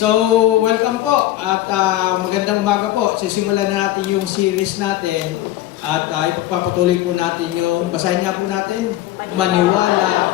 So, welcome po at magandang umaga po. Sisimulan na natin yung series natin at ipagpapatuloy po natin yung, basahin nga po natin, maniwala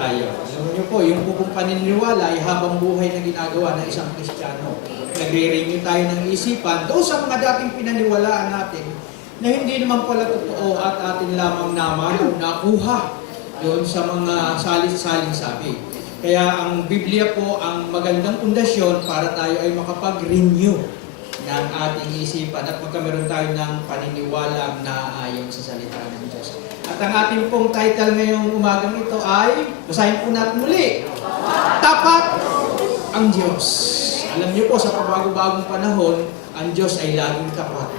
tayo. Alam niyo po, yung pong paniniwala ay habang buhay na ginagawa ng isang Kristiyano. Nagre-renew tayo ng isipan doon sa mga dating pinaniwalaan natin na hindi naman pala totoo at atin lamang naman o nakuha doon sa mga salit-saling sabi. Kaya ang Biblia po ang magandang pundasyon para tayo ay makapag-renew ng ating isipan at magkameron tayo ng paniniwala na ayon sa salita ng Diyos. At ang ating pong title ngayong umagang ito ay, basahin po natin muli, Tapat ang Diyos. Alam niyo po, sa pabago-bagong panahon, ang Diyos ay laging tapat.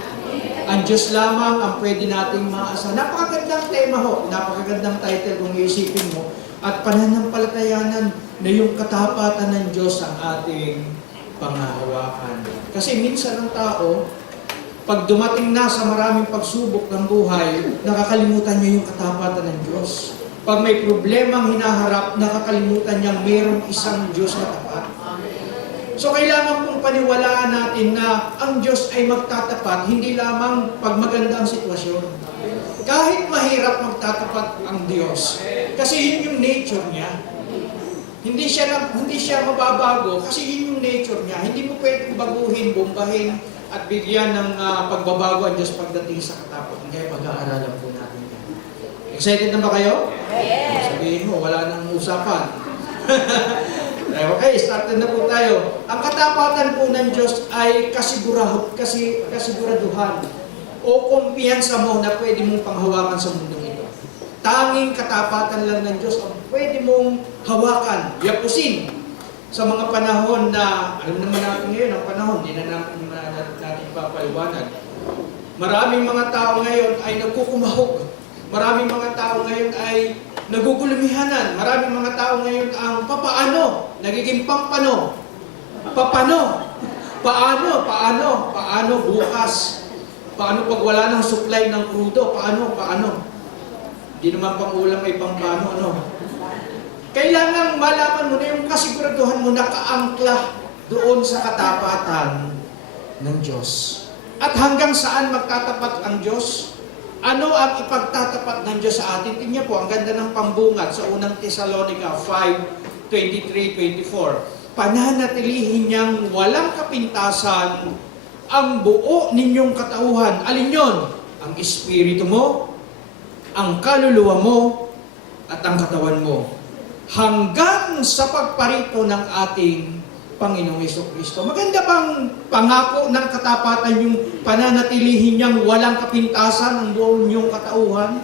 Ang Diyos lamang ang pwede nating maasa. Napakagandang tema ho, napakagandang title kung iisipin mo. At pananampalatayanan na yung katapatan ng Diyos ang ating panghahawakan. Kasi minsan ang tao, pag dumating na sa maraming pagsubok ng buhay, nakakalimutan niya yung katapatan ng Diyos. Pag may problemang hinaharap, nakakalimutan niya mayroong isang Diyos na tapat. So kailangan pong paniwalaan natin na ang Diyos ay magtatapat, hindi lamang pag maganda ang sitwasyon. Kahit mahirap magtatapat ang Diyos, kasi yun yung nature niya. Hindi siya mababago, kasi yun yung nature niya. Hindi mo pwedeng baguhin, bombahin, at bigyan ng pagbabago ang Diyos pagdating sa katapatan. Kaya pag-aaralan po natin yan. Excited na ba kayo? Yes! Sabihin mo, wala nang usapan. Okay, started na po tayo. Ang katapatan po ng Diyos ay kasiguraduhan o kumpiyansa mo na pwede mong panghawakan sa mundong ito. Tanging katapatan lang ng Diyos ang pwede mong hawakan, yapusin sa mga panahon na, alam naman natin ngayon, ang panahon, hindi na natin papaliwanag. Maraming mga tao ngayon ay nagkukumahog. Maraming mga tao ngayon ay nagugulumihanan. Maraming mga tao ngayon ang papaano, nagiging pampano. Paano bukas? Paano pag wala ng supply ng krudo? Paano? Hindi naman pang ulam ay pang paano, ano? Kailangan malaman mo na yung kasiguraduhan mo nakaangkla doon sa katapatan ng Diyos. At hanggang saan magtatapat ang Diyos? Ano ang ipagtatapat ng Diyos sa atin? Tingnan po, ang ganda ng pambungad sa unang Thessalonica 5:23-24. Pananatilihin niyang walang kapintasan ang buo ninyong katauhan. Alin yon? Ang espiritu mo, ang kaluluwa mo, at ang katawan mo. Hanggang sa pagparito ng ating Panginoong Jesucristo. Maganda bang pangako ng katapatan yung pananatilihin niyang walang kapintasan ang buo ninyong katauhan?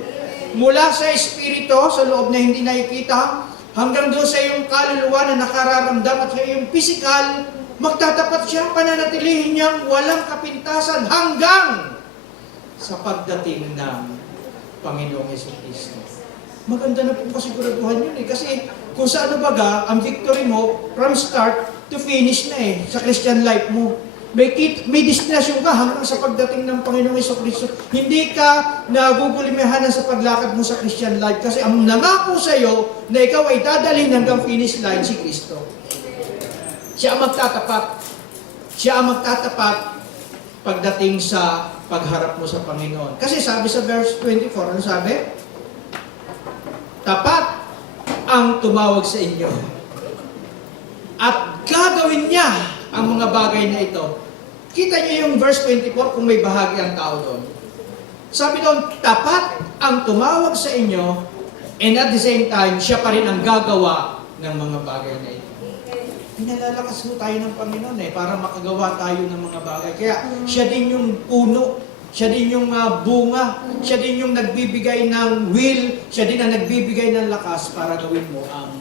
Mula sa espiritu, sa loob na hindi nakikita, hanggang doon sa iyong kaluluwa na nakararamdam at sa iyong pisikal, magtatapat siya, pananatilihin niyang walang kapintasan hanggang sa pagdating ng Panginoong Jesucristo. Maganda na pong kasiguraduhan yun kasi kung sa ano baga, ang victory mo, from start to finish na sa Christian life mo. May destinasyon ka hanggang sa pagdating ng Panginoong Jesucristo. Hindi ka nagugulimahanan sa paglakad mo sa Christian life kasi ang nangako sa iyo na ikaw ay dadalhin hanggang finish line si Kristo. Siya ang magtatapat pagdating sa pagharap mo sa Panginoon. Kasi sabi sa verse 24, ano sabi? Tapat ang tumawag sa inyo. At gagawin niya ang mga bagay na ito. Kita niyo yung verse 24 kung may bahagi ang tao doon. Sabi doon, tapat ang tumawag sa inyo and at the same time, siya pa rin ang gagawa ng mga bagay na ito. Pinalalakas mo tayo ng Panginoon para makagawa tayo ng mga bagay. Kaya siya din yung puno, siya din yung bunga, siya din yung nagbibigay ng will, siya din ang nagbibigay ng lakas para gawin mo ang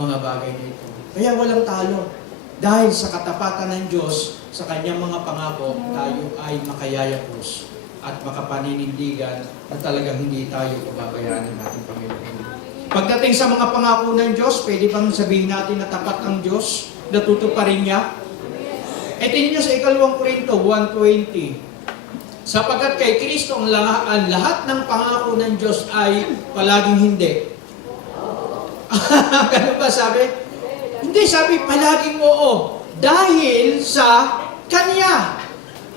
mga bagay na ito. Kaya walang talo. Dahil sa katapatan ng Diyos, sa kanyang mga pangako, tayo ay makayayapos at makapaninindigan na talagang hindi tayo pababayaan ng ating Panginoon. Pagdating sa mga pangako ng Diyos, pwede bang sabihin natin na tapat ang Diyos? Natutuparin niya? Tingnan niyo sa 2 Korinto 1:20. Sapagkat kay Kristo ang lahat ng pangako ng Diyos ay palaging hindi. Ganun ba sabi? Hindi, sabi palaging oo. Dahil sa Kanya.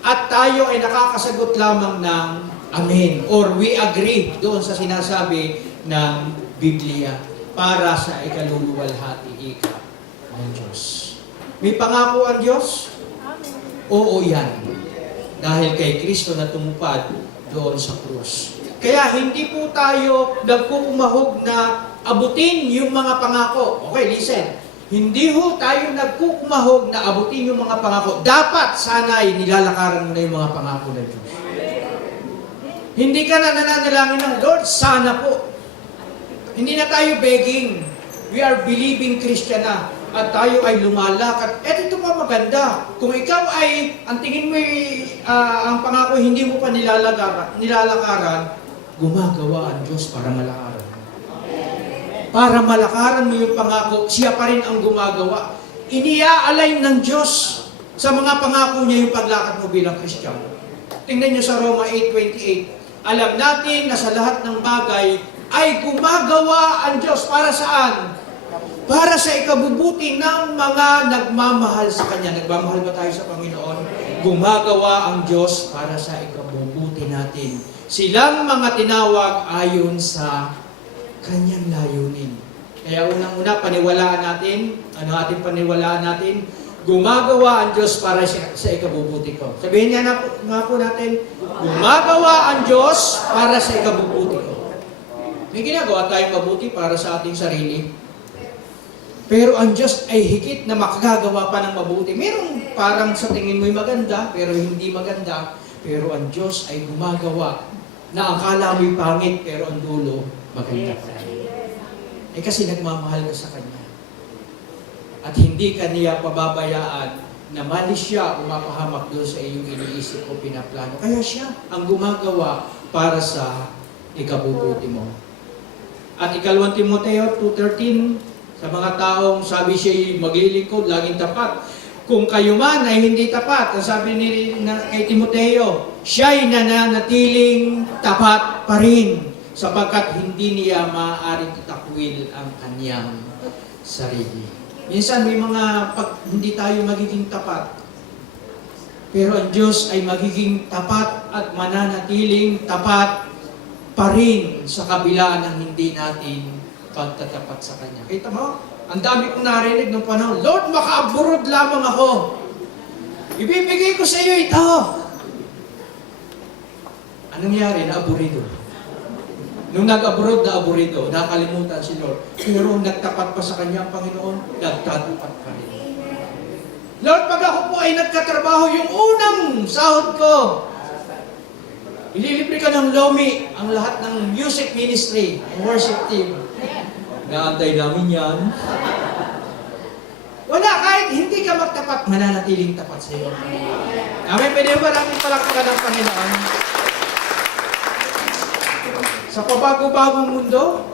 At tayo ay nakakasagot lamang ng Amen or we agree doon sa sinasabi ng Biblia para sa ikaluluwalhati ika ng Diyos. May pangako ang Diyos? Oo yan. Dahil kay Kristo na tumupad doon sa krus. Kaya hindi po tayo nagkukumahog na abutin yung mga pangako. Okay, listen. Hindi ho tayo nagkukumahog na abutin yung mga pangako. Dapat sana'y nilalakaran mo na yung mga pangako ng Diyos. Hindi ka na nananalangin ng Lord, sana po. Hindi na tayo begging. We are believing Christian na. At tayo ay lumalakad. At ito pa maganda. Kung ikaw ay, ang tingin mo ang pangako, hindi mo pa nilalakaran, gumagawa ang Diyos para malakaran. Para malakaran mo yung pangako, siya pa rin ang gumagawa. Iniaalay ng Diyos sa mga pangako niya yung paglakad mo bilang Kristiyano. Tingnan niyo sa Roma 8:28. Alam natin na sa lahat ng bagay ay gumagawa ang Diyos para saan? Para sa ikabubuti ng mga nagmamahal sa Kanya. Nagmamahal ba tayo sa Panginoon? Gumagawa ang Diyos para sa ikabubuti natin. Silang mga tinawag ayon sa Kanyang layunin. Kaya unang-una, paniwalaan natin. Ano ating paniwalaan natin? Gumagawa ang Diyos para sa ikabubuti ko. Sabihin nga po natin, gumagawa ang Diyos para sa ikabubuti ko. May ginagawa tayong mabuti para sa ating sarili. Pero ang Diyos ay higit na makagagawa pa ng mabuti. Merong parang sa tingin mo'y maganda, pero hindi maganda. Pero ang Diyos ay gumagawa na akala mo'y pangit, pero ang dulo, maganda pa. Eh kasi nagmamahal ka sa Kanya. At hindi ka niya pababayaan na mali siya umapahamak doon sa iyong iniisip o pinaplano. Kaya siya ang gumagawa para sa ikabubuti mo. At 2 Timoteo 2:13, sa mga taong sabi siya maglilingkod, laging tapat. Kung kayo man ay hindi tapat, ang sabi kay Timoteo, siya'y nananatiling tapat pa rin sapagkat hindi niya maaaring itakwil ang kanyang sarili. Minsan may mga hindi tayo magiging tapat, pero ang Diyos ay magiging tapat at mananatiling tapat pa rin sa kabila ng hindi natin pagtatapat sa Kanya. Kita mo? Ang dami kong narinig nung panahon, Lord, maka-abroad lamang ako. Ibibigay ko sa iyo ito. Anong nangyari? Na-aburido. Nung nag-abroad, na-aburido. Nakalimutan si Lord. Pero nagtapat pa sa Kanya ang Panginoon, nagtatapat pa rin. Lord, pag ako po ay nagkatrabaho, yung unang sahod ko, ililibre ka ng Lomi, ang lahat ng music ministry, ang worship team. Naantay namin yan. Wala, kahit hindi ka magtapat, mananatiling tapat sa iyo. Amen, pwede ba natin palakpakan ng Panginoon? Sa pabago-bagong mundo,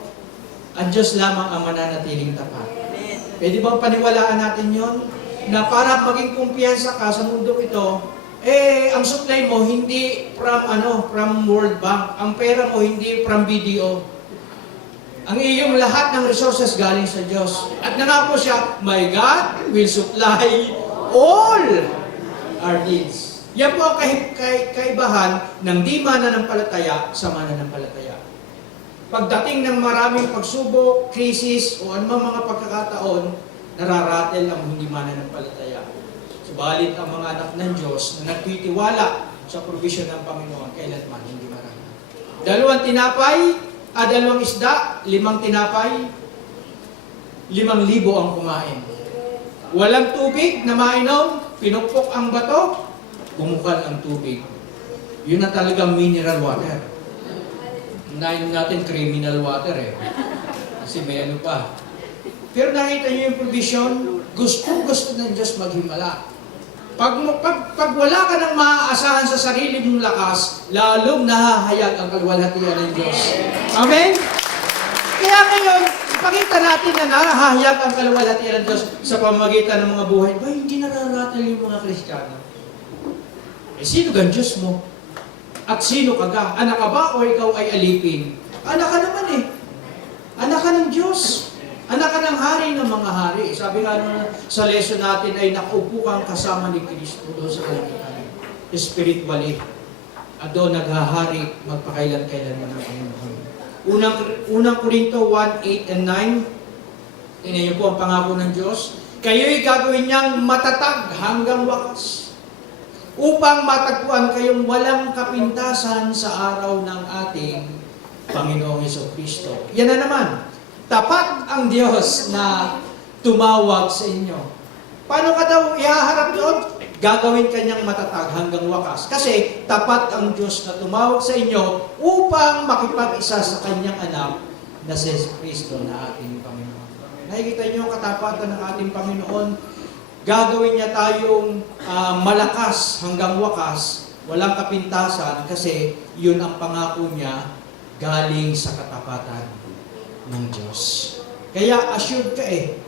ang Diyos lamang ang mananatiling tapat. Pwede bang paniwalaan natin yon? Na para maging kumpiyansa ka sa mundo ito, ang supply mo hindi from World Bank. Ang pera mo hindi from BDO. Ang iyong lahat ng resources galing sa Diyos. At nangako siya, my God will supply all our needs. Yan po ang kaibahan ng di mananampalataya sa mananampalataya. Pagdating ng maraming pagsubok, krisis, o anumang mga pagkakataon, nararatel ang hindi mananampalataya. Subalit ang mga anak ng Diyos na nagtitiwala sa provision ng Panginoon, kailanman hindi marami. 2 tinapay, 2 isda, 5 tinapay, 5,000 ang kumain. Walang tubig na mainom, pinukpok ang bato, bumukal ang tubig. Yun na talagang mineral water. Unahin natin criminal water Kasi may ano pa. Pero nakita niyo yung provision, gusto ng Diyos maghimala. Pag wala ka nang maaasahan sa sarili mong lakas, lalong nahahayag ang kalwalhatian ng Diyos. Amen? Kaya ngayon, ipakita natin na nahahayag ang kalwalhatian ng Diyos sa pamamagitan ng mga buhay. Ba, hindi nararatal yung mga Kristiyano. Sino ka Diyos mo? At sino ka ga? Anak ka ba o ikaw ay alipin? Anak ka naman Anak ka ng Diyos. Anak ka ng hari ng mga hari. Sabi nga naman sa lesson natin ay nakaupo kang kasama ni Kristo doon sa kalangitan. Spiritually. At doon naghahari magpakailan-kailan ng Panginoon. Unang Korinto 1:8 and 9. Tingnan niyo po ang pangako ng Diyos. Kayo'y gagawin niyang matatag hanggang wakas, upang matagpuan kayong walang kapintasan sa araw ng ating Panginoong Jesucristo. Yan na naman. Tapat ang Diyos na tumawag sa inyo. Paano ka daw ihaharap doon? Gagawin kanyang matatag hanggang wakas. Kasi tapat ang Diyos na tumawag sa inyo upang makipag-isa sa kanyang anak na si Kristo na ating Panginoon. Nakikita niyo ang katapatan ng ating Panginoon. Gagawin niya tayong malakas hanggang wakas, walang kapintasan, kasi yun ang pangako niya galing sa katapatan ng Diyos. Kaya assured ka eh.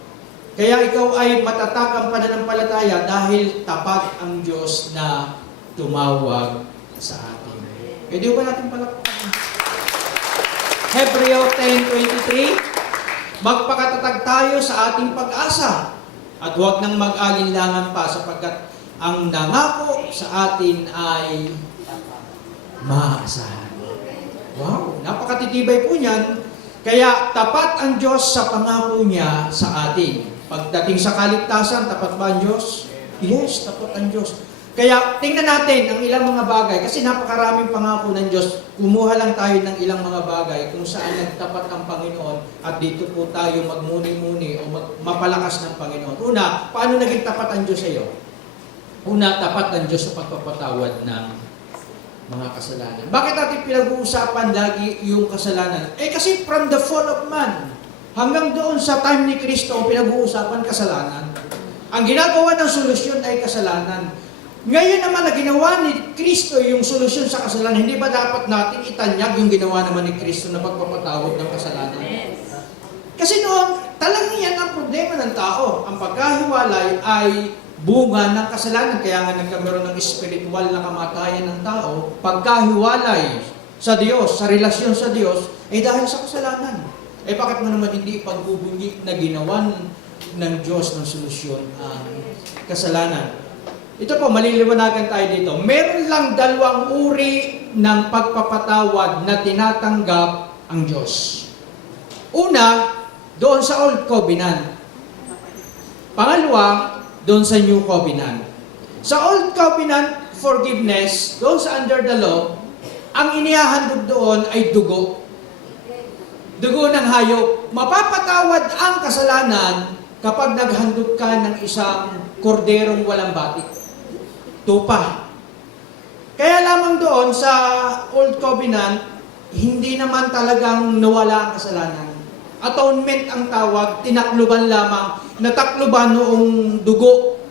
Kaya ikaw ay matatag ang pananampalataya dahil tapat ang Diyos na tumawag sa atin. Pwede ba natin palakpakan? Hebreo 10:23, magpakatatag tayo sa ating pag-asa at huwag nang mag-alinlangan pa sapagkat ang nangako sa atin ay maaasahan. Wow, napakatitibay po niyan. Kaya tapat ang Diyos sa pangako niya sa atin. Pagdating sa kaligtasan, tapat ba ang Diyos? Yes, tapat ang Diyos. Kaya tingnan natin ang ilang mga bagay, kasi napakaraming pangako ng Diyos. Kumuha lang tayo ng ilang mga bagay kung saan nagtapat ang Panginoon at dito po tayo magmuni-muni o mapalakas ng Panginoon. Una, paano naging tapat ang Diyos sa iyo? Una, tapat ang Diyos sa pagpapatawad ng mga kasalanan. Bakit natin pinag-uusapan lagi yung kasalanan? Kasi from the fall of man, hanggang doon sa time ni Kristo, pinag-uusapan kasalanan. Ang ginagawa ng solusyon ay kasalanan. Ngayon naman na ginawa ni Kristo yung solusyon sa kasalanan, hindi ba dapat natin itanyag yung ginawa naman ni Kristo na pagpapatawad ng kasalanan? Kasi noon, talagang yan ang problema ng tao. Ang pagkahiwalay ay bunga ng kasalanan. Kaya nga nagkameron ng spiritual na kamatayan ng tao. Pagkahiwalay sa Diyos, sa relasyon sa Diyos, ay dahil sa kasalanan. Bakit mo naman hindi pagbubunyi na ginawa ng Diyos ng solusyon ang kasalanan? Ito po, maliliwanagan tayo dito. Meron lang dalawang uri ng pagpapatawad na tinatanggap ang Diyos. Una, doon sa Old Covenant. Pangalawa, doon sa New Covenant. Sa Old Covenant, forgiveness, doon sa under the law, ang inihahandog doon ay dugo. Dugo ng hayop. Mapapatawad ang kasalanan kapag naghandog ka ng isang korderong walang batik. Tupa. Kaya lamang doon sa Old Covenant, hindi naman talagang nawala ang kasalanan. Atonement ang tawag, tinakluban lamang, natakluban noong dugo.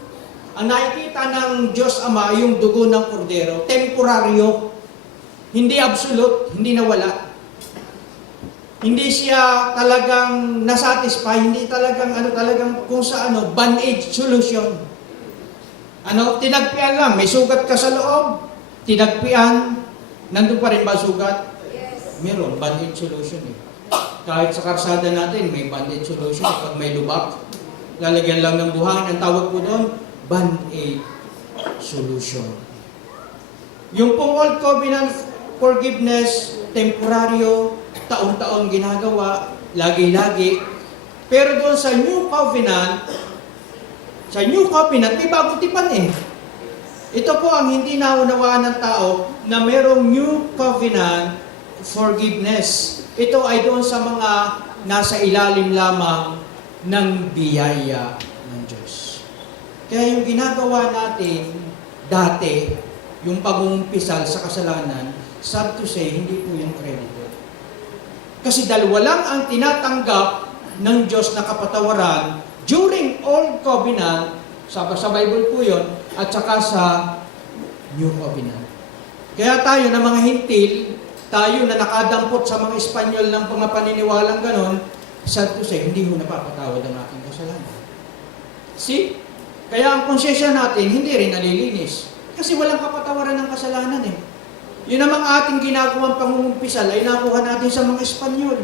Ang nakikita ng Diyos Ama, yung dugo ng kordero, temporaryo, hindi absolute, hindi nawala. Hindi siya talagang nasatisfy, hindi talagang talagang kung sa band-aid solution. Tinagpian lang, may sugat ka sa loob, tinagpian, nandun pa rin ba sugat? Yes. Meron, band-aid solution eh. Kahit sa karsada natin, may band-aid solution. Pag may lubak, lalagyan lang ng buhangin. Ang tawag po doon, band-aid solution. Yung pong Old Covenant forgiveness, temporaryo, taon-taon ginagawa, lagi-lagi. Pero doon sa New Covenant, may bagong tipan eh. Ito po ang hindi naunawaan ng tao na merong New Covenant forgiveness. Ito ay doon sa mga nasa ilalim lamang ng biyaya ng Diyos. Kaya yung ginagawa natin dati, yung pag-uumpisal sa kasalanan, sad to say, hindi po yung credit. Kasi dalawa lang ang tinatanggap ng Diyos na kapatawaran during Old Covenant, sa Bible po yun, at saka sa New Covenant. Kaya tayo na mga hintil, tayo na nakadampot sa mga Espanyol ng mga paniniwalang ganon, sad to say, hindi mo napapatawad ang ating kasalanan. See? Kaya ang konsyensya natin, hindi rin nalilinis. Kasi walang kapatawaran ng kasalanan eh. Yun namang ating ginagawang pangungumpisal ay nakuha natin sa mga Espanyol.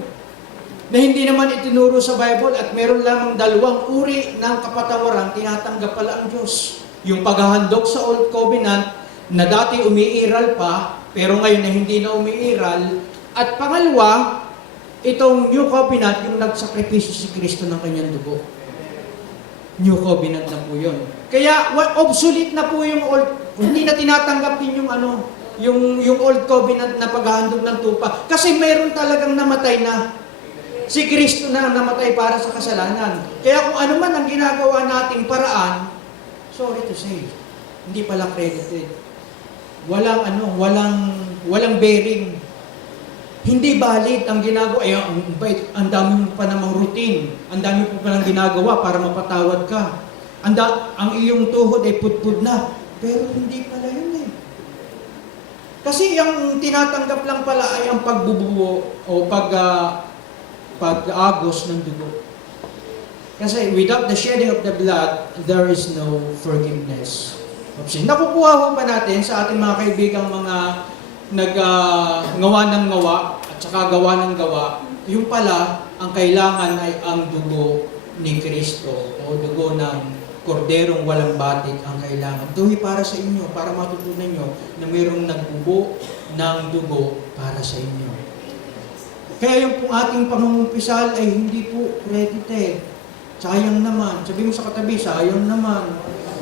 na hindi naman itinuro sa Bible at meron lamang dalawang uri ng kapatawaran, tinatanggap pala ang Diyos. Yung paghahandog sa Old Covenant na dati umiiral pa, pero ngayon na hindi na umiiral. At pangalawa, itong New Covenant, yung nagsakripisyo si Kristo ng kanyang dugo. New Covenant na po yun. Kaya obsolete na po yung Old, hindi na tinatanggap din yung Old Covenant na paghahandog ng tupa. Kasi meron talagang namatay na. Si Kristo na namatay para sa kasalanan. Kaya kung ano man ang ginagawa nating paraan, sorry to say, hindi pala credited. Walang bearing. Hindi valid ang ginagawa. Ay, ang dami mo pa namang routine. Ang dami mo pa lang ginagawa para mapatawad ka. Ang iyong tuhod ay pudpud na. Pero hindi pala yun eh. Kasi ang tinatanggap lang pala ay ang pagbubuo o pag-agos ng dugo. Kasi without the shedding of the blood, there is no forgiveness of sin. Nakukuha ho pa natin sa ating mga kaibigang mga nag-ngawa ng ngawa at saka gawa ng gawa, yung pala, ang kailangan ay ang dugo ni Kristo o dugo ng korderong walang batik ang kailangan. Ito para sa inyo, para matutunan nyo na mayroong nagbubo ng dugo para sa inyo. Kaya yung pong ating pangungumpisal ay hindi po credited. Sayang naman. Sabi mo sa katabi, sayang naman.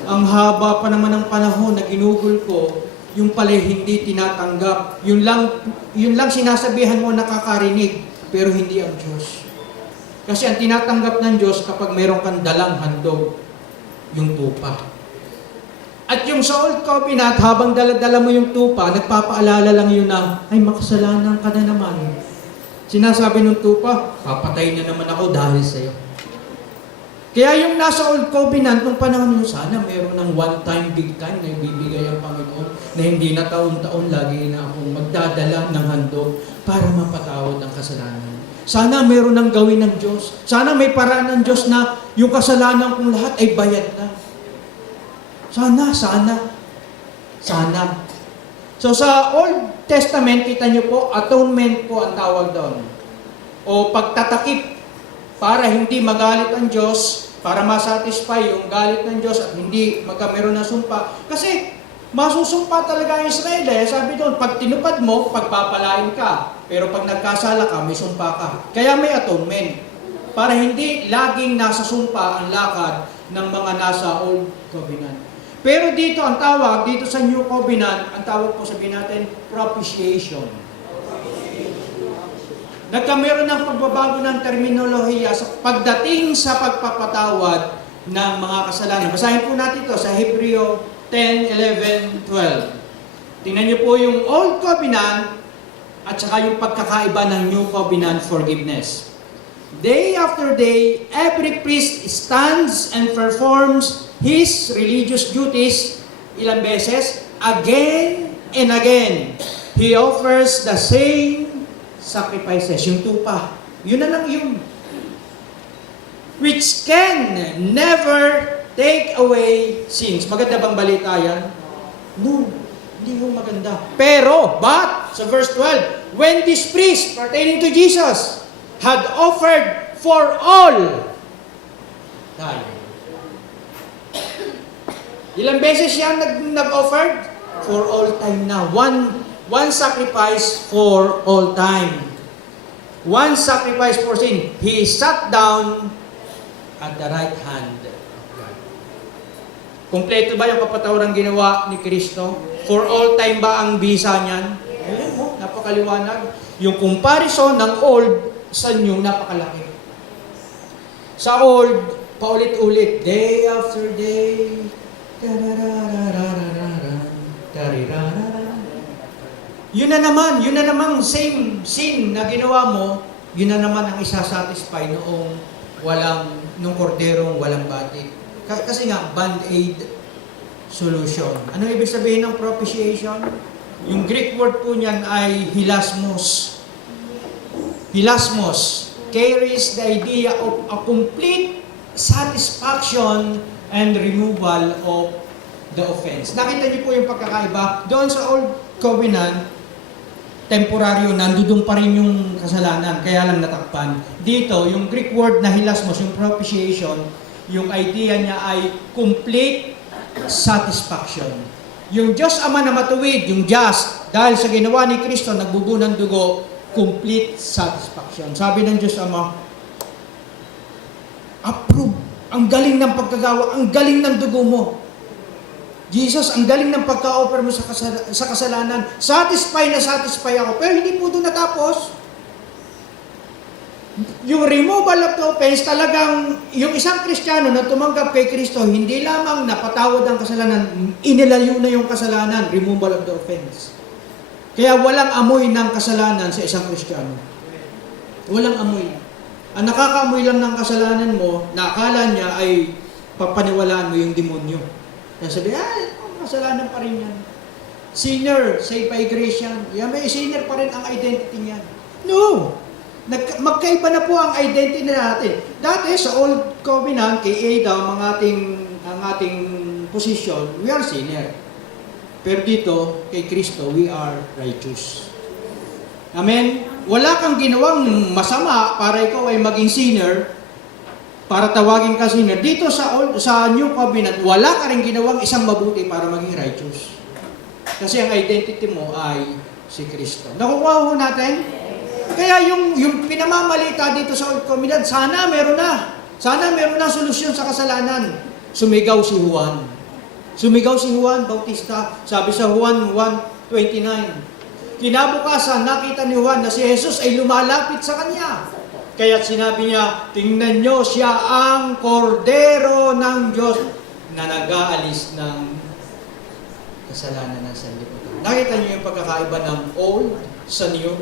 Ang haba pa naman ng panahon na ginugol ko, yung pala hindi tinatanggap. Yun lang sinasabihan mo nakakarinig, pero hindi ang Diyos. Kasi ang tinatanggap ng Diyos kapag meron kang dalang handog, yung tupa. At yung sa Old Covenant, habang dala-dala mo yung tupa, nagpapaalala lang yun na, ay makasalanan ka na naman. Sinasabi ng tupa, papatay na naman ako dahil sa'yo. Kaya yung nasa Old Covenant, nung panahon nyo, sana meron ng one-time, big time na ibibigay ang Panginoon, na hindi na taon-taon lagi na akong magdadala ng handog para mapatawad ang kasalanan. Sana meron ng gawin ng Diyos. Sana may paraan ng Diyos na yung kasalanan kong lahat ay bayad na. Sana. So sa Old Testament, kita nyo po, atonement po ang tawag doon. O pagtatakip para hindi magalit ang Diyos, para masatisfy yung galit ng Diyos at hindi magkameron ng sumpa. Kasi masusumpa talaga ang Israel eh. Sabi doon, pag tinupad mo, pagpapalain ka. Pero pag nagkasala ka, may sumpa ka. Kaya may atonement. Para hindi laging nasa sumpa ang lakad ng mga nasa Old Covenant. Pero dito, ang tawag, dito sa New Covenant, ang tawag po sabihin natin, propitiation. Nagkameron ng pagbabago ng terminolohiya sa pagdating sa pagpapatawad ng mga kasalanan. Basahin po natin ito sa Hebreo 10, 11, 12. Tingnan niyo po yung Old Covenant at saka yung pagkakaiba ng New Covenant forgiveness. Day after day, every priest stands and performs his religious duties, ilang beses? Again and again. He offers the same sacrifices, yung tupa. Yun na lang yun. Which can never take away sins. Maganda bang balita yan? No, hindi mo maganda. Pero, but, sa verse 12, when this priest pertaining to Jesus had offered for all time. Ilang beses siya nag-offered? For all time na. One sacrifice for all time. One sacrifice for sin. He sat down at the right hand of God. Kompleto ba yung kapatawaran ginawa ni Kristo? For all time ba ang bisa niyan? Ayan mo, napakaliwanag. Yung comparison ng old sa new, napakalaki. Sa old, paulit-ulit, day after day, yun na naman, same sin na ginawa mo, yun na naman ang isasatisfy nung korderong walang batik. Kasi nga, band-aid solution. Ano ibig sabihin ng propitiation? Yung Greek word po niyan ay hilasmos. Hilasmos carries the idea of a complete satisfaction and removal of the offense. Nakita niyo po yung pagkakaiba? Doon sa Old Covenant, temporaryo, nandudong pa rin yung kasalanan, kaya lang natakpan. Dito, yung Greek word na hilasmos, yung propitiation, yung idea niya ay complete satisfaction. Yung Diyos Ama na matuwid, yung just, dahil sa ginawa ni Kristo, nagbubuo ng dugo, complete satisfaction. Sabi ng Diyos Ama, approve. Ang galing ng pagkagawa, ang galing ng dugo mo. Jesus, ang galing ng pagka-offer mo sa kasalanan. Satisfy na satisfy ako. Pero hindi po doon natapos. Yung removal of the offense, talagang yung isang Kristiyano na tumanggap kay Kristo, hindi lamang napatawad ang kasalanan, inilayo na yung kasalanan, removal of the offense. Kaya walang amoy ng kasalanan sa isang Kristiyano. Walang amoy. Ang nakakaamoy lang ng kasalanan mo, na akala niya ay papaniwalaan mo yung demonyo. Kaya sabi, kasalanan pa rin yan. Sinner, saved by grace yan. Yan, may sinner pa rin ang identity niyan. No! Magkaiba na po ang identity natin. Dati sa Old Covenant, kay Adam, ang ating position, we are sinner. Pero dito, kay Kristo, we are righteous. Amen? Wala kang ginawang masama para ikaw ay maging sinner, para tawagin ka sinner. Dito sa New Covenant, wala ka rin ginawang isang mabuti para maging righteous. Kasi ang identity mo ay si Kristo. Nakukuha ho natin? Kaya yung pinamamalita dito sa Old Covenant, sana meron na. Sana meron na solusyon sa kasalanan. Sumigaw si Juan. Sumigaw si Juan Bautista. Sabi sa Juan 1:29, kinabukasan, nakita ni Juan na si Jesus ay lumalapit sa kanya. Kaya sinabi niya, tingnan nyo, siya ang kordero ng Diyos na nag-aalis ng kasalanan ng sanlibutan. Nakita niyo yung pagkakaiba ng old sa new?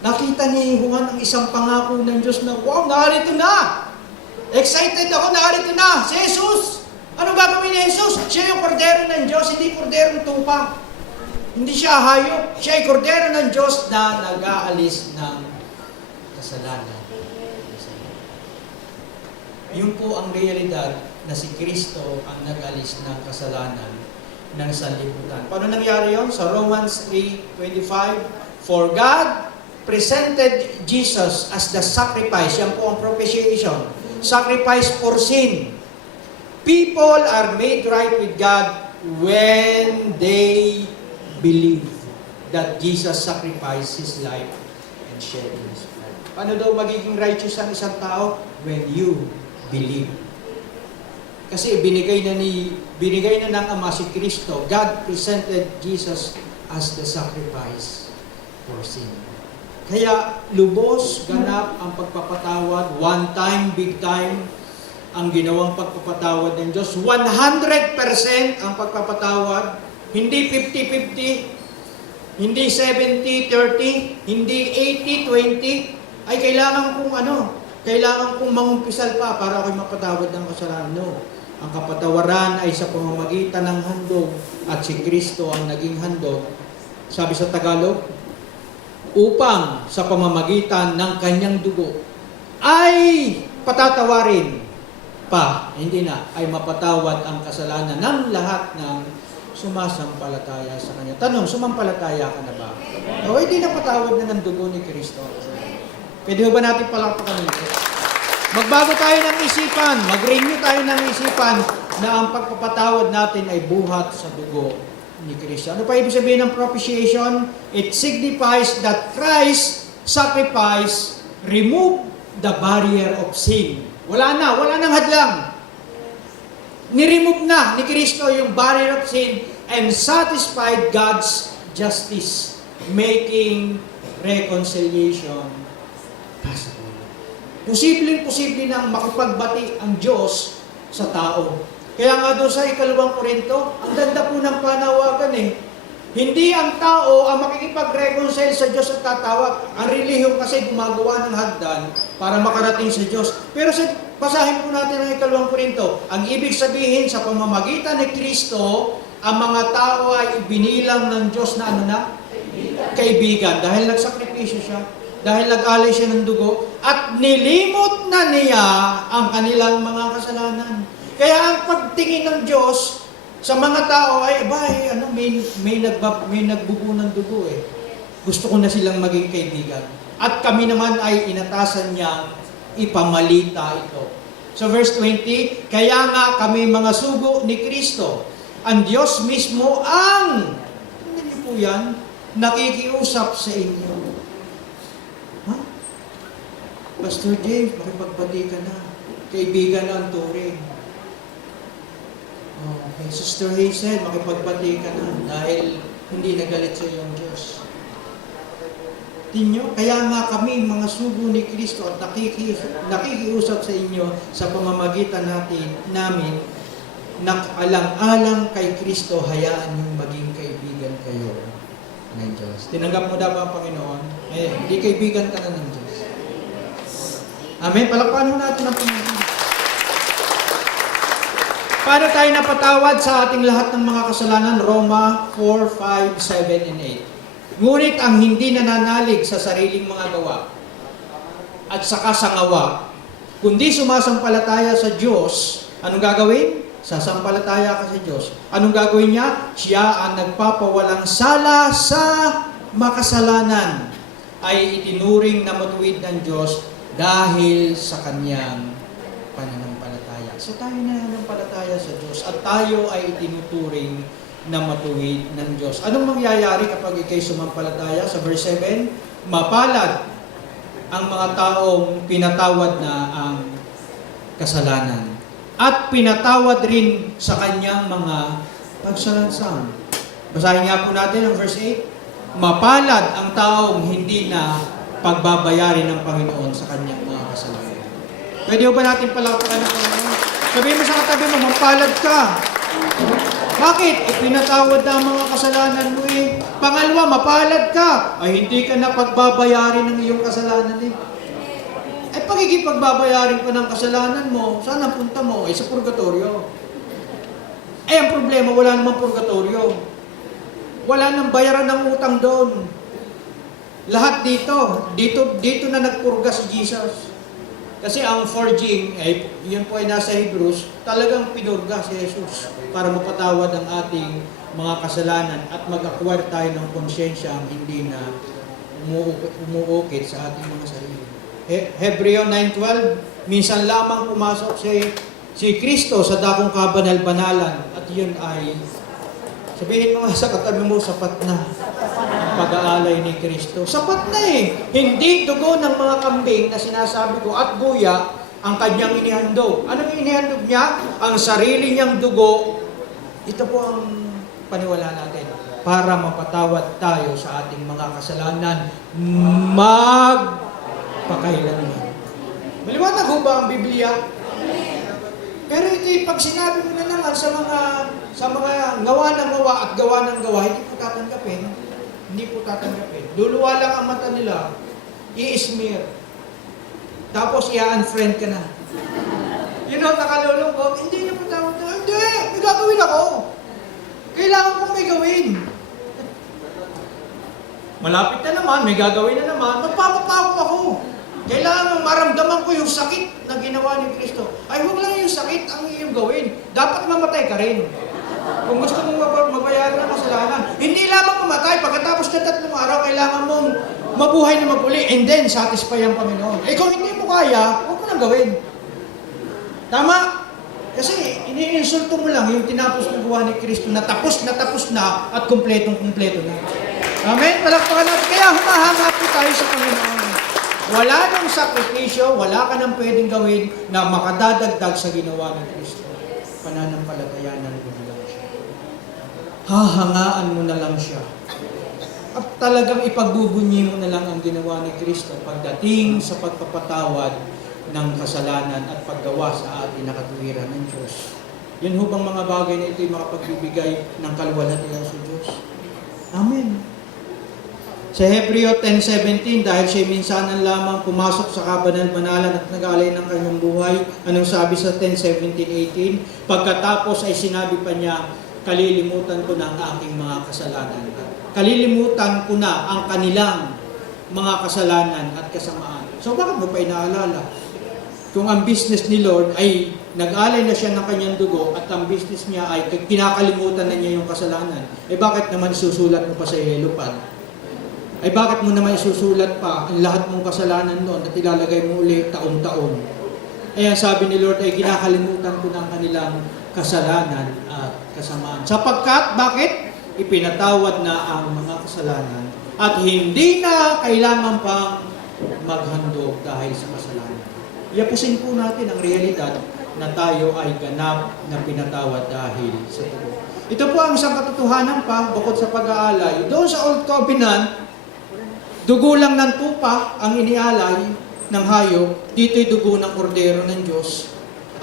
Nakita ni Juan ang isang pangako ng Diyos na, wow, narito na! Excited ako, narito na! Si Jesus! Ano gagawin ni Jesus? Siya yung kordero ng Diyos, hindi kordero ng tupa. Hindi siya hayop. Siya ay kordero ng Diyos na nag-aalis ng kasalanan. Yun po ang realidad na si Kristo ang nag-alis ng kasalanan ng sanlibutan. Paano nangyari yun? Sa Romans 3:25, for God presented Jesus as the sacrifice. Yan po ang propitiation. Sacrifice for sin. People are made right with God when they believe that Jesus sacrificed His life and shed His blood. Paano daw magiging righteous ang isang tao? When you believe. Kasi binigay na ng Ama si Kristo. God presented Jesus as the sacrifice for sin. Kaya lubos, ganap ang pagpapatawad, one time, big time, ang ginawang pagpapatawad ng Diyos. 100% ang pagpapatawad. Hindi 50-50, hindi 70-30, hindi 80-20, ay kailangan kong mangumpisal pa para ako'y mapatawad ng kasalanan. No. Ang kapatawaran ay sa pamamagitan ng handog at si Kristo ang naging handog. Sabi sa Tagalog, upang sa pamamagitan ng kanyang dugo ay patatawarin pa, hindi na, ay mapatawad ang kasalanan ng lahat ng sumasampalataya sa Kanya. Tanong, sumampalataya ka na ba? O hindi na patawad na ng dugo ni Kristo. Pwede ba natin palakpakan nito? Magbago tayo ng isipan, mag-renew tayo ng isipan na ang pagpapatawad natin ay buhat sa dugo ni Kristo. Ano pa ibig sabihin ng propitiation? It signifies that Christ's sacrifice removed the barrier of sin. Wala nang hadlang. Ni-remove na ni Kristo yung barrier of sin and satisfied God's justice, making reconciliation possible. Posible nang makipagbati ang Diyos sa tao. Kaya nga doon sa 2 Korinto, ang ganda po ng panawagan Hindi ang tao ang makikipag-reconcile sa Diyos at tatawag. Ang relihiyon kasi gumagawa ng hagdan para makarating sa Diyos. Pero sa basahin po natin ang 2 Korinto, ang ibig sabihin sa pamamagitan ni Kristo, ang mga tao ay ibinilang ng Diyos na kaibigan. Dahil nagsakripisyo siya, dahil nag-alay siya ng dugo, at nilimot na niya ang kanilang mga kasalanan. Kaya ang pagtingin ng Diyos sa mga tao ay, may nagbubuo ng dugo Gusto ko na silang maging kaibigan. At kami naman ay inatasan niya ipamalita ito. So verse 20, kaya nga kami mga sugo ni Kristo, ang Diyos mismo ang, tingnan niyo po yan, nakikiusap sa inyo. Huh? Pastor James, makipagbati ka na. Kaibigan na ang turing. Okay, Sister Hazel, makipagbati ka na dahil hindi nagalit sa iyong Diyos. Tinyo, kaya nga kami mga sugo ni Kristo at nakikiusap sa inyo sa pamamagitan namin nakalang-alang kay Kristo, hayaan niyong maging kaibigan kayo ng Diyos. Tinanggap mo daw ba ang Panginoon? Hindi kaibigan ka na ng Diyos. Amen. Palakpakan mo natin ang Panginoon. Paano tayo napatawad sa ating lahat ng mga kasalanan? Roma 4, 5, 7, and 8. Ngunit ang hindi nananalig sa sariling mga gawa at saka sa ngawa, kundi sumasampalataya sa Diyos, anong gagawin? Sasampalataya ka sa Diyos. Anong gagawin niya? Siya ang nagpapawalang sala sa makasalanan, ay itinuring na matuwid ng Diyos dahil sa kanyang pananampalataya. So tayo na nananampalataya sa Diyos at tayo ay itinuturing na matuwid ng Diyos. Anong mangyayari kapag ikay sumampalataya? Sa verse 7, mapalad ang mga taong pinatawad na ang kasalanan at pinatawad rin sa kanyang mga pagsalansang. Basahin nga po natin ang verse 8. Mapalad ang taong hindi na pagbabayarin ng Panginoon sa kanyang mga kasalanan. Pwede ba natin palakpakan ng Panginoon? Sabihin mo sa katabi mo, mapalad ka. Bakit? Pinatawad na ang mga kasalanan mo eh. Pangalawa, mapalad ka. Ay hindi ka na pagbabayarin ng iyong kasalanan eh. Ay pagiging pagbabayarin ka ng kasalanan mo, saan ang punta mo? Ay sa purgatorio. Ay ang problema, wala namang purgatorio. Wala nang bayaran ng utang doon. Lahat dito na nagpurga si Jesus. Kasi ang forging, yun po ay nasa Hebrews, talagang pinurga si Jesus para mapatawad ang ating mga kasalanan at mag-acquire tayo ng konsyensya ang hindi na umuukit sa ating mga sarili. Hebreo 9:12, minsan lamang pumasok si Kristo sa dakong kabanal-banalan at yun ay, sabihin mo nga sa katabi mo, sapat na ang pag-aalay ni Kristo. Sapat na eh. Hindi dugo ng mga kambing na sinasabi ko at guya ang kanyang inihandog. Anong inihandog niya? Ang sarili niyang dugo. Ito po ang paniwala natin. Para mapatawad tayo sa ating mga kasalanan magpakailanman. Maliwanag ho ba ang Biblia? Pero ito pag sinabi mo na naman sa mga gawa ng gawa at gawa ng gawa, hindi po tatanggapin. Hindi po tatanggapin. Luluwa lang ang mata nila, i-smear. Tapos i-unfriend ka na. You know, nakalulungkot, hindi na po tawag na, hindi, may gagawin ako. Kailangan kong may gawin. Malapit na naman, may gagawin na naman, magpapatawag ako. Kailangan maramdaman ko yung sakit na ginawa ni Kristo. Ay, huwag lang yung sakit ang iyong gawin. Dapat mamatay ka rin. Kung gusto mong mabayaran ang kasalanan, hindi lamang mamatay. Pagkatapos na 3 araw, kailangan mong mabuhay na maguli and then satisfy ang Panginoon. Eh kung hindi mo kaya, huwag mo nang gawin. Tama? Kasi iniinsulto mo lang yung tinapos ng gawa ni Kristo na tapos na at kumpletong-kumpleto na. Amen? Palakpakan natin. Kaya humahanga po tayo sa Panginoon. Wala nang sakripisyo, wala ka nang pwedeng gawin na makadadagdag sa ginawa ni Kristo. Pananampalatayanan mo na lang siya. Hahangaan mo na lang siya. At talagang ipagbubunyi mo na lang ang ginawa ni Kristo pagdating sa pagpapatawad ng kasalanan at paggawa sa atin na katuwiran ng Diyos. Yan ho bang mga bagay na ito'y makapagbibigay ng kaluwalhatian sa Diyos? Amen. Sa Hebreo 10:17, dahil siya minsanan lamang pumasok sa kabanal-banalan at nag-alay ng kanyang buhay, anong sabi sa 10:17-18? Pagkatapos ay sinabi pa niya, kalilimutan ko na ang aking mga kasalanan. Kalilimutan ko na ang kanilang mga kasalanan at kasamaan. So bakit mo pa inaalala? Kung ang business ni Lord ay nag-alay na siya ng kanyang dugo at ang business niya ay kinakalimutan na niya yung kasalanan, eh bakit naman susulat mo pa sa yellow pad? ay bakit mo naman isusulat pa ang lahat mong kasalanan noon at ilalagay mo ulit taon-taon? Ayan, sabi ni Lord, ay kinakalimutan ko ng kanilang kasalanan at kasamaan. Sapagkat, bakit? Ipinatawad na ang mga kasalanan at hindi na kailangan pang maghandog dahil sa kasalanan. Iapusin po natin ang realidad na tayo ay ganap na pinatawad dahil sa dugo. Ito po ang isang katotohanan pa, bukod sa pag-aalay. Doon sa Old Covenant, dugo lang ng tupa ang inialay ng hayop, dito'y dugo ng kordero ng Diyos.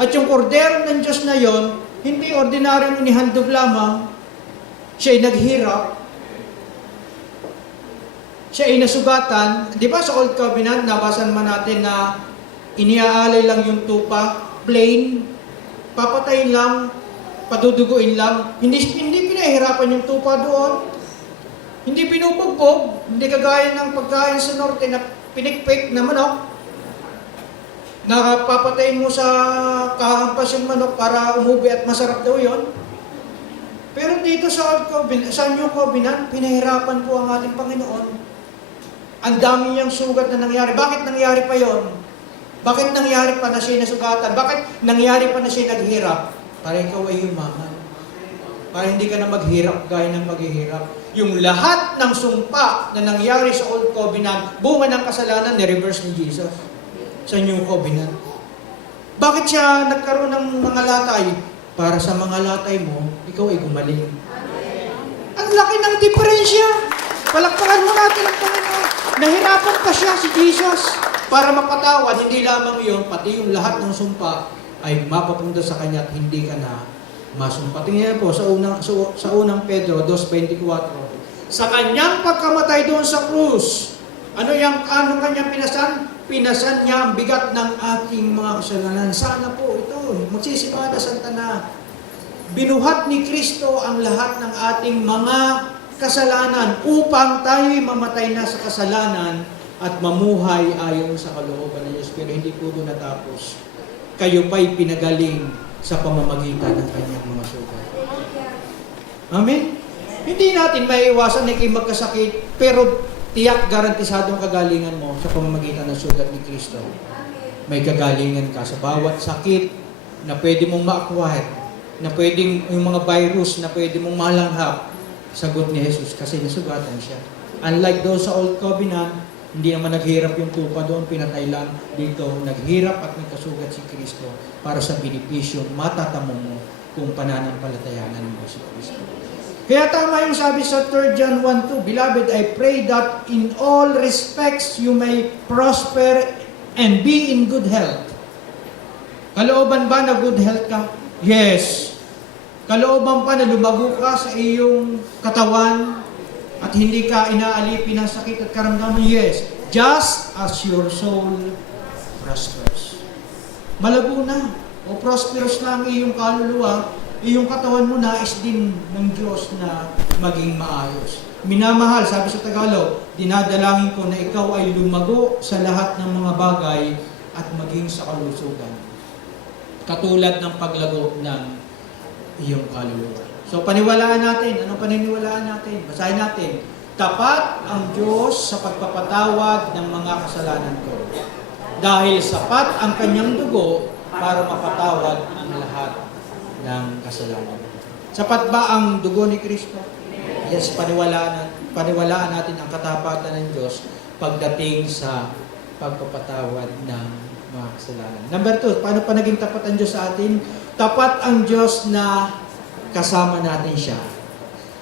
At yung kordero ng Diyos na yon, hindi ordinaryong inihandog lamang, siya ay naghirap, siya ay nasugatan. Di ba sa Old Covenant, nabasa naman natin na iniaalay lang yung tupa, plain, papatayin lang, paduduguin lang. Hindi pinahirapan yung tupa doon. Hindi pinubugbog, hindi kagaya ng pagkain sa norte na pinikpik na manok. Napapatayin mo sa kahampas yung manok para umubi at masarap daw yon. Pero dito sa Old Covenant, sa New Covenant, pinahirapan po ang ating Panginoon. Ang dami niyang sugat na nangyari. Bakit nangyari pa yon? Bakit nangyari pa na siya nasugatan? Bakit nangyari pa na siya naghirap? Para ikaw ay yumaman. Para hindi ka na maghirap gaya ng maghihirap. Yung lahat ng sumpa na nangyari sa Old Covenant, bunga ng kasalanan, ni-reverse ni Jesus sa New Covenant. Bakit siya nagkaroon ng mga latay? Para sa mga latay mo, ikaw ay gumaling. Ang laki ng diferensya. Palakpakan mo natin ang Panginoon. Nahirapan pa siya si Jesus para mapatawad. Hindi lamang yun, pati yung lahat ng sumpa ay mapapunta sa Kanya at hindi ka na masumpa. Tingnan po sa unang Pedro 2:24. Sa kanyang pagkamatay doon sa krus, ano kanyang pinasan? Pinasan niya ang bigat ng ating mga kasalanan. Sana po ito, magsisimada santa na. Binuhat ni Kristo ang lahat ng ating mga kasalanan upang tayo'y mamatay na sa kasalanan at mamuhay ayon sa kalooban ng Diyos. Pero hindi po doon natapos. Kayo pa'y pinagaling sa pamamagitan ng kanyang mga sugat. Amen? Hindi natin maiiwasan na kayo magkasakit, pero tiyak garantisadong kagalingan mo sa pamamagitan ng sugat ni Kristo. May kagalingan ka sa bawat sakit na pwede mong ma-acquire, na pwedeng yung mga virus na pwede mong malanghap, sagot ni Jesus kasi nasugatan siya. Unlike doon sa Old Covenant, hindi naman naghirap yung tupa doon, pinatay lang. Dito, naghirap at nagkasugat si Kristo para sa benepisyo matatamo mo kung pananampalatayanan mo si Kristo. Kaya tama yung sabi sa 3 John 1:2, Beloved, I pray that in all respects you may prosper and be in good health. Kalooban ba na good health ka? Yes. Kalooban pa na lumago ka sa iyong katawan at hindi ka inaalipin ng sakit at karamdaman? Yes. Just as your soul prospers. Malago na o prosperous na ang iyong kaluluwa, iyong katawan mo nais din ng Diyos na maging maayos. Minamahal, sabi sa Tagalog, dinadalangin ko na ikaw ay lumago sa lahat ng mga bagay at maging sa kalusugan. Katulad ng paglago ng iyong kaluluwa. So paniwalaan natin. Anong paniniwalaan natin? Basahin natin. Tapat ang Diyos sa pagpapatawad ng mga kasalanan ko. Dahil sapat ang kanyang dugo para mapatawad ang lahat ng kasalanan. Sapat ba ang dugo ni Kristo? Yes, paniwalaan natin ang katapatan ng Diyos pagdating sa pagpapatawad ng mga kasalanan. Number 2, paano pa naging tapat ang Diyos sa atin? Tapat ang Diyos na kasama natin siya.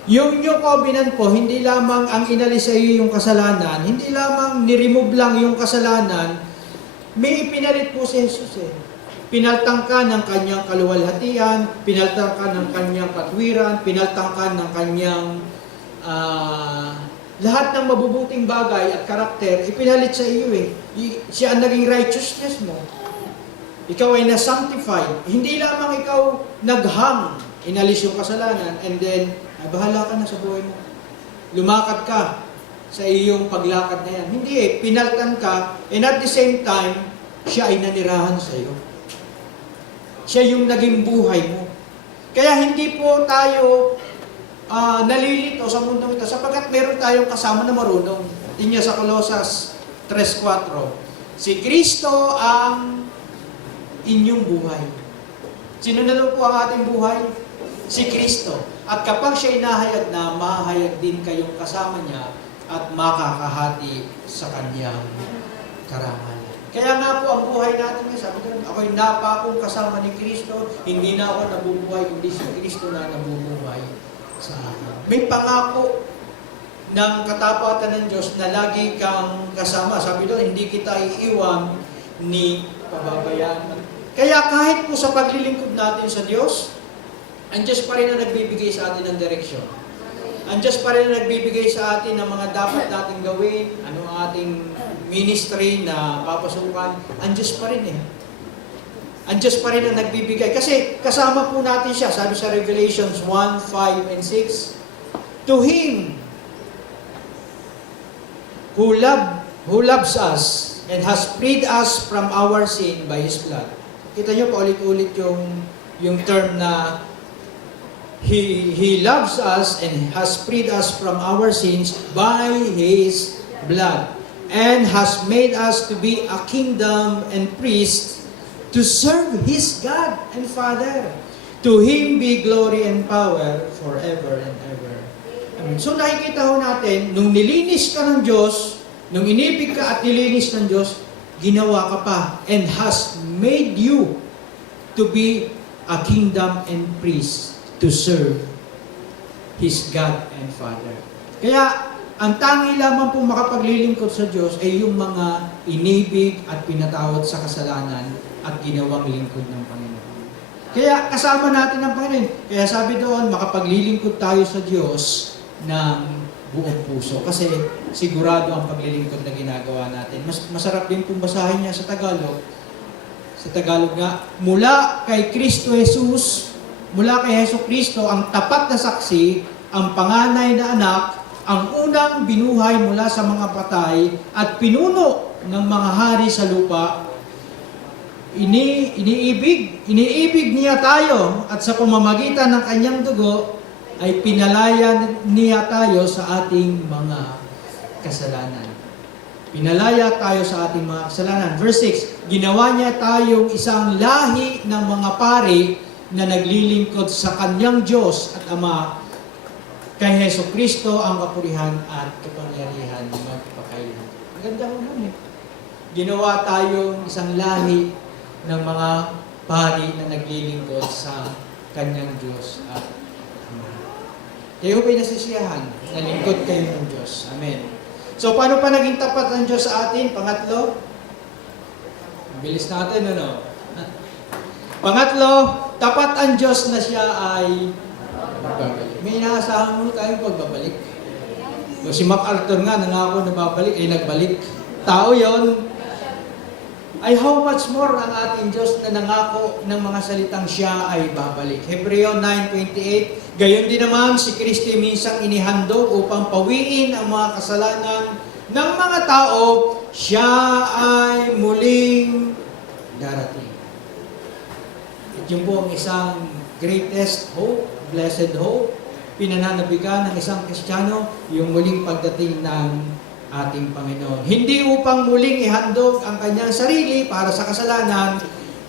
Yung New Covenant po, hindi lamang ang inalis sa iyo yung kasalanan, hindi lamang ni-remove lang yung kasalanan, may ipinalit po si Jesus eh. Pinaltang ka ng kanyang kaluwalhatian, pinaltang ka ng kanyang katwiran, pinaltang ka ng kanyang lahat ng mabubuting bagay at karakter, ipinalit sa iyo eh. Siya ang naging righteousness mo. Ikaw ay na-sanctified. Hindi lamang ikaw naghang, inalis yung kasalanan, and then, ay bahala ka na sa buhay mo. Lumakad ka sa iyong paglakad na yan. Hindi eh, pinaltan ka, and at the same time, siya ay nanirahan sa iyo. Siya yung naging buhay mo. Kaya hindi po tayo nalilito sa mundong ito sapagkat meron tayong kasama na marunong. Tingnan sa Colosas 3:4. Si Kristo ang inyong buhay. Sino na daw po ang ating buhay? Si Kristo. At kapag siya inahayag na, mahayag din kayong kasama niya at makakahati sa kanyang karangalan. Kaya nga po ang buhay natin, sabi ko, ako'y napakong kasama ni Kristo, hindi na ako nabubuhay, kundi si Kristo na nabubuhay sa akin. May pangako ng katapatan ng Diyos na lagi kang kasama. Sabi doon, hindi kita iiwan ni pababayaan. Kaya kahit po sa paglilingkod natin sa Diyos, ang Diyos pa rin ang nagbibigay sa atin ng direksyon. Ang Diyos pa rin ang nagbibigay sa atin ng mga dapat natin gawin, ano ang ating ministry na papasukan. Ang Diyos pa rin eh. Ang Diyos pa rin ang nagbibigay. Kasi kasama po natin siya. Sabi sa Revelations 1, 5, and 6, to Him who loves us and has freed us from our sin by His blood. Kita nyo paulit-ulit yung term na He loves us and has freed us from our sins by His blood and has made us to be a kingdom and priest to serve His God and Father. To Him be glory and power forever and ever. Amen. So nakikita ho natin, nung nilinis ka ng Diyos, nung inibig ka at nilinis ng Diyos, ginawa ka pa and has made you to be a kingdom and priest to serve His God and Father. Kaya, ang tangi lamang pong makapaglilingkod sa Diyos ay yung mga inibig at pinatawad sa kasalanan at ginawang lingkod ng Panginoon. Kaya, kasama natin ang Panginoon. Kaya sabi doon, makapaglilingkod tayo sa Diyos ng buong puso. Kasi, sigurado ang paglilingkod na ginagawa natin. Masarap din pong basahin niya sa Tagalog. Sa Tagalog nga, mula kay Kristo Jesus, mula kay Hesus Kristo, ang tapat na saksi, ang panganay na anak, ang unang binuhay mula sa mga patay, at pinuno ng mga hari sa lupa. Iniibig niya tayo, at sa pamamagitan ng kanyang dugo, ay pinalaya niya tayo sa ating mga kasalanan. Pinalaya tayo sa ating mga kasalanan. Verse 6, ginawa niya tayong isang lahi ng mga pari na naglilingkod sa kanyang Diyos at Ama, kay Hesus Kristo ang kapurihan at kapangyarihan magpakailan. Ang ganda ko nun eh. Ginawa tayong isang lahi ng mga pari na naglilingkod sa kanyang Diyos at Ama. Kayo ba'y nasisiyahan? Nalingkod kayo ng Diyos. Amen. So, paano pa naging tapat ang Diyos sa atin? Pangatlo, bilis natin, ano? Pangatlo, tapat ang Diyos na siya ay magbabalik. May inaasahan mo tayo pagbabalik. So, si MacArthur nga, nangako na babalik, ay nagbalik. Tao yon. Ay how much more ang ating Diyos na nangako ng mga salitang siya ay babalik. Hebreo 9:28, gayon din naman si Kristo minsang inihandog upang pawiin ang mga kasalanan ng mga tao, siya ay muling darating. Yun po ang isang greatest hope, blessed hope, pinananabigan ng isang Kristiyano, yung muling pagdating ng ating Panginoon. Hindi upang muling ihandog ang kanyang sarili para sa kasalanan,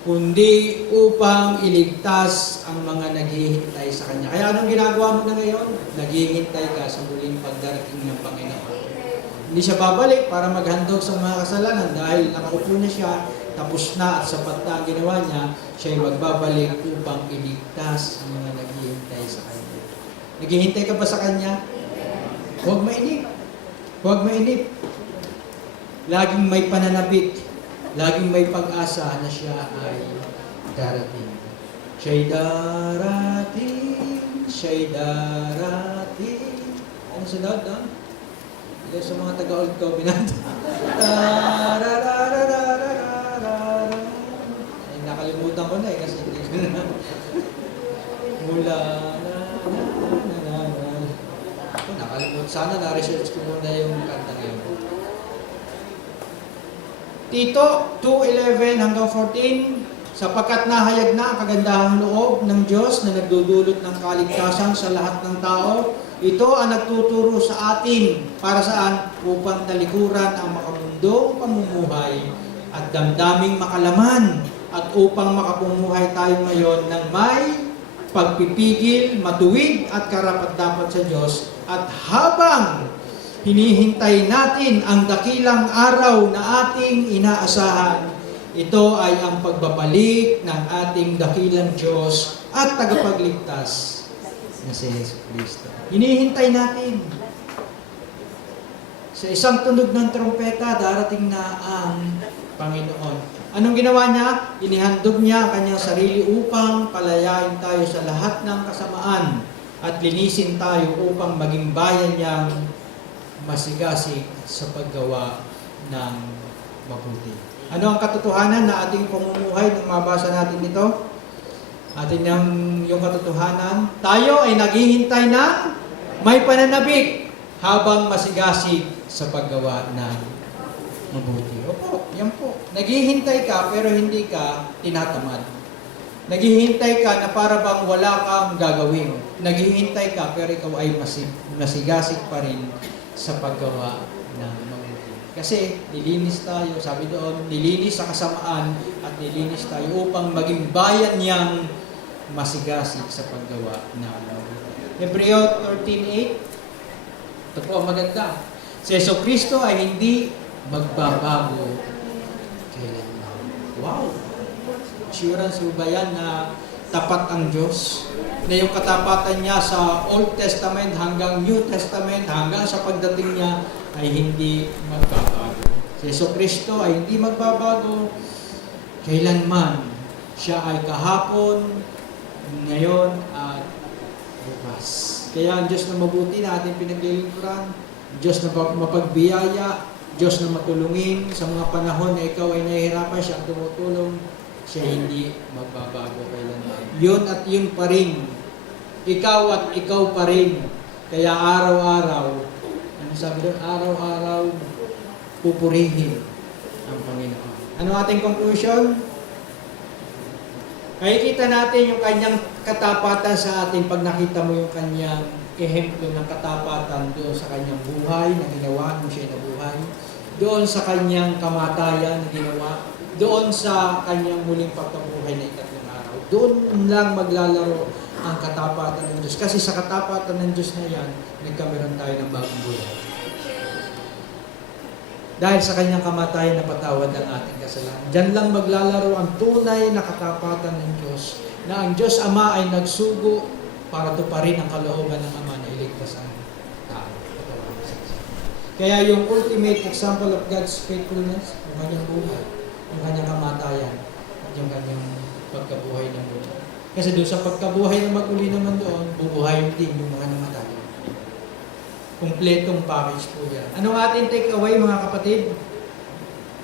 kundi upang iligtas ang mga naghihintay sa Kanya. Kaya anong ginagawa mo na ngayon? Naghihintay ka sa muling pagdarating ng Panginoon. Hindi siya babalik para maghandog sa mga kasalanan dahil nakaupo na siya, tapos na at sapat na ang ginawa niya, siya ay magbabalik upang iligtas ang mga naghihintay sa Kanya. Naghihintay ka ba sa Kanya? Huwag mainip. Huwag mainip. Laging may pananabik. Laging may pag-asa na siya ay darating. Siya'y darating, siya'y darating. Ano sa daw? Ito sa mga taga-old covenant. Ay, nakalimutan ko na eh kasi hindi ko na. Mula nakalimutan. Sana na-research ko muna yung kantang yun. Tito 2:11 hanggang 14. sapagkat nahayag na ang kagandahang loob ng Diyos na nagdudulot ng kaligtasan sa lahat ng tao. Ito ang nagtuturo sa atin para saan? Upang talikuran ang makamundong pamumuhay at damdaming makalaman at upang makapumuhay tayo ngayon ng may pagpipigil, matuwid at karapat-dapat sa Diyos. At habang hinihintay natin ang dakilang araw na ating inaasahan, ito ay ang pagbabalik ng ating dakilang Diyos at tagapagligtas na si Yesu Cristo. Hinihintay natin. Sa isang tunog ng trompeta, darating na ang Panginoon. Anong ginawa niya? Inihandog niya ang kanyang sarili upang palayain tayo sa lahat ng kasamaan at linisin tayo upang maging bayan niyang masigasig sa paggawa ng mabuti. Ano ang katotohanan na ating pamumuhay nung mabasa natin dito? Atin yung katotohanan, tayo ay naghihintay ng may pananabik habang masigasig sa paggawa ng mabuti. Opo, yan po. Naghihintay ka pero hindi ka tinatamad. Naghihintay ka na para bang wala kang gagawin. Naghihintay ka pero ikaw ay masigasig pa rin sa paggawa ng mabuti. Kasi nilinis tayo, sabi doon, nilinis sa kasamaan at nilinis tayo upang maging bayan niyang masigasig sa paggawa ng mabuti. Hebreo 13:8. Ito po ang maganda. Si Yesu Cristo ay hindi magbabago kailanman. Wow! Assurance ba yan na tapat ang Diyos? Na yung katapatan niya sa Old Testament hanggang New Testament, hanggang sa pagdating niya, ay hindi magbabago. Si Yesu Cristo ay hindi magbabago kailanman. Siya ay kahapon, ngayon, at bukas. Kaya ang Diyos na mabuti na ating pinaglilingkuran, Diyos na mapagbiyaya, Diyos na matulungin sa mga panahon na ikaw ay nahihirapan, siya ang tumutulong, siya hindi magbabago kailanman. Yun at yun pa rin. Ikaw at ikaw pa rin. Kaya araw-araw, ano sabi doon? Araw-araw, pupurihin ang Panginoon. Ano ating conclusion? Nakikita natin yung kanyang katapatan sa atin pag nakita mo yung kanyang ehemplo ng katapatan doon sa kanyang buhay na ginawa nung siya nabuhay, doon sa kanyang kamatayan na ginawa, doon sa kanyang muling pagkabuhay na ikatlong araw. Doon lang maglalaro ang katapatan ng Diyos. Kasi sa katapatan ng Diyos na yan, nagkameron tayo ng bagong buhay. Dahil sa kanyang kamatayan, napatawad ang ating kasalanan. Diyan lang maglalaro ang tunay na katapatan ng Diyos, na ang Diyos Ama ay nagsugo para tuparin ang kalooban ng Ama na iligtas ang tao. Kaya yung ultimate example of God's faithfulness, yung kanyang buhay, yung kanyang kamatayan, at yung kanyang pagkabuhay ng muli. Kasi doon sa pagkabuhay na mag-uli naman doon, bubuhayin din yung mga namatay. Kompletong package po yan. Anong ating take away mga kapatid?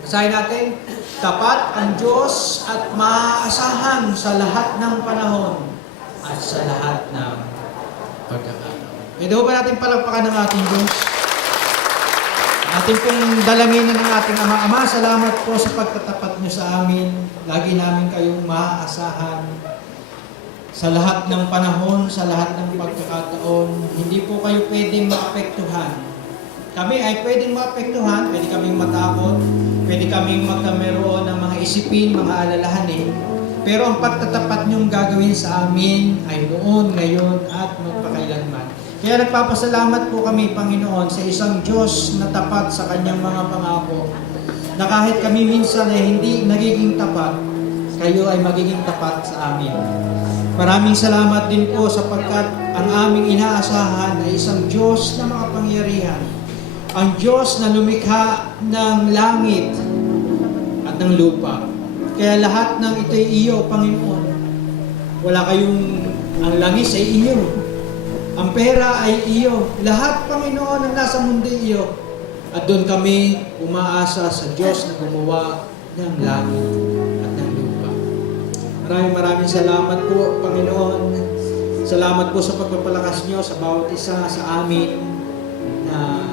Basahin natin, tapat ang Diyos at maaasahan sa lahat ng panahon at sa lahat ng pagkakataon. Pwede ba natin palagpakan ng ating Diyos? Ating pong dalangin ng ating Ama. Salamat po sa pagtatapat niyo sa amin. Lagi namin kayong maaasahan sa lahat ng panahon, sa lahat ng pagkakataon. Hindi po kayo pwedeng maapektuhan. Kami ay pwedeng maapektuhan, pwede kaming matakot, pwede kaming magkameroon ng mga isipin, mga alalahanin. Pero ang pagtatapat niyong gagawin sa amin ay noon, ngayon, at magpakailanman. Kaya nagpapasalamat po kami, Panginoon, sa isang Diyos na tapat sa kanyang mga pangako, na kahit kami minsan ay hindi nagiging tapat, kayo ay magiging tapat sa amin. Maraming salamat din po sapagkat ang aming inaasahan ay isang Diyos na makapangyarihan. Ang Diyos na lumikha ng langit at ng lupa. Kaya lahat ng ito'y iyo, Panginoon. Wala kayong, ang langis ay iyo. Ang pera ay iyo. Lahat, Panginoon, ang nasa mundo ay iyo. At doon kami umaasa sa Diyos na gumawa ng langit at ng lupa. Maraming salamat po, Panginoon. Salamat po sa pagpapalakas niyo sa bawat isa sa amin na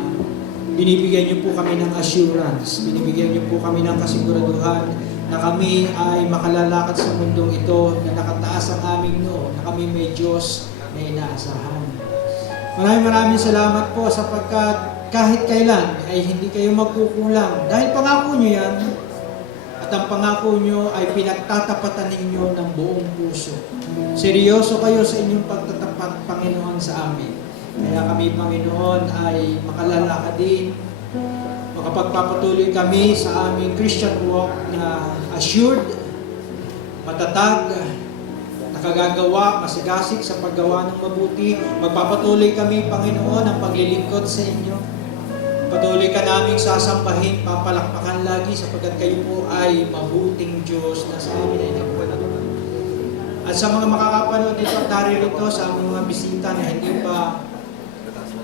binibigyan niyo po kami ng assurance. Binibigyan niyo po kami ng kasiguraduhan na kami ay makalalakad sa mundong ito, na nakataas ang aming noo, na kami may Diyos na inaasahan. Maraming salamat po sapagkat kahit kailan ay hindi kayo magkukulang. Dahil pangako nyo yan, at ang pangako nyo ay pinagtatapatan ninyo ng buong puso. Seryoso kayo sa inyong pagtatapat, Panginoon, sa amin. Kaya kami, Panginoon, ay makalalakad din, makapagpapatuloy kami sa aming Christian walk na assured, matatag, nakagagawa, masigasig sa paggawa ng mabuti. Magpapatuloy kami, Panginoon, ang paglilingkod sa inyo. Patuloy ka naming sasambahin, papalakpakan lagi sapagkat kayo po ay mabuting Diyos na sa amin ay nagpalakpak. At sa mga makakapanood dito at naririto sa aming mga bisita na hindi pa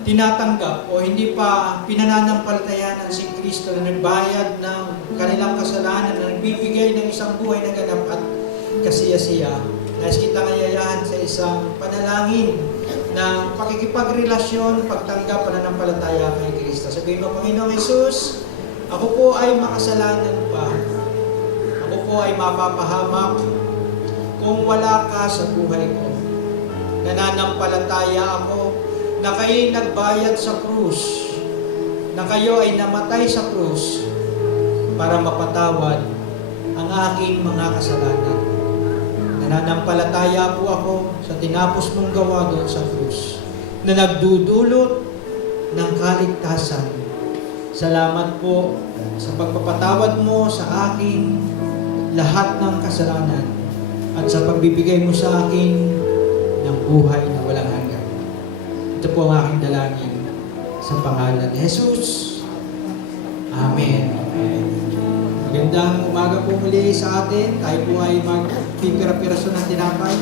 tinatanggap o hindi pa pinananampalatayanan si Kristo na nagbayad ng kanilang kasalanan, na nagbibigay ng isang buhay na ganap at kasiya-siya. Nais kita ngayayahan sa isang panalangin ng pakikipagrelasyon, pagtanggap, pananampalataya kay Kristo. Sabihin mo, Panginoong Hesus, ako po ay makasalanan pa. Ako po ay mapapahamak kung wala ka sa buhay ko. Nananampalataya ako na kayo'y nagbayad sa krus, na kayo ay namatay sa krus para mapatawad ang aking mga kasalanan. Nananampalataya po ako sa tinapos mong gawa doon sa krus, na nagdudulot ng kaligtasan. Salamat po sa pagpapatawad mo sa aking lahat ng kasalanan at sa pagbibigay mo sa akin ng buhay na walang hanggan. Ito po ang aking dalangin sa pangalan ni Jesus. Amen. Magandang umaga po muli sa atin. Tayo po ay mag-pipira-piraso ng tinapay.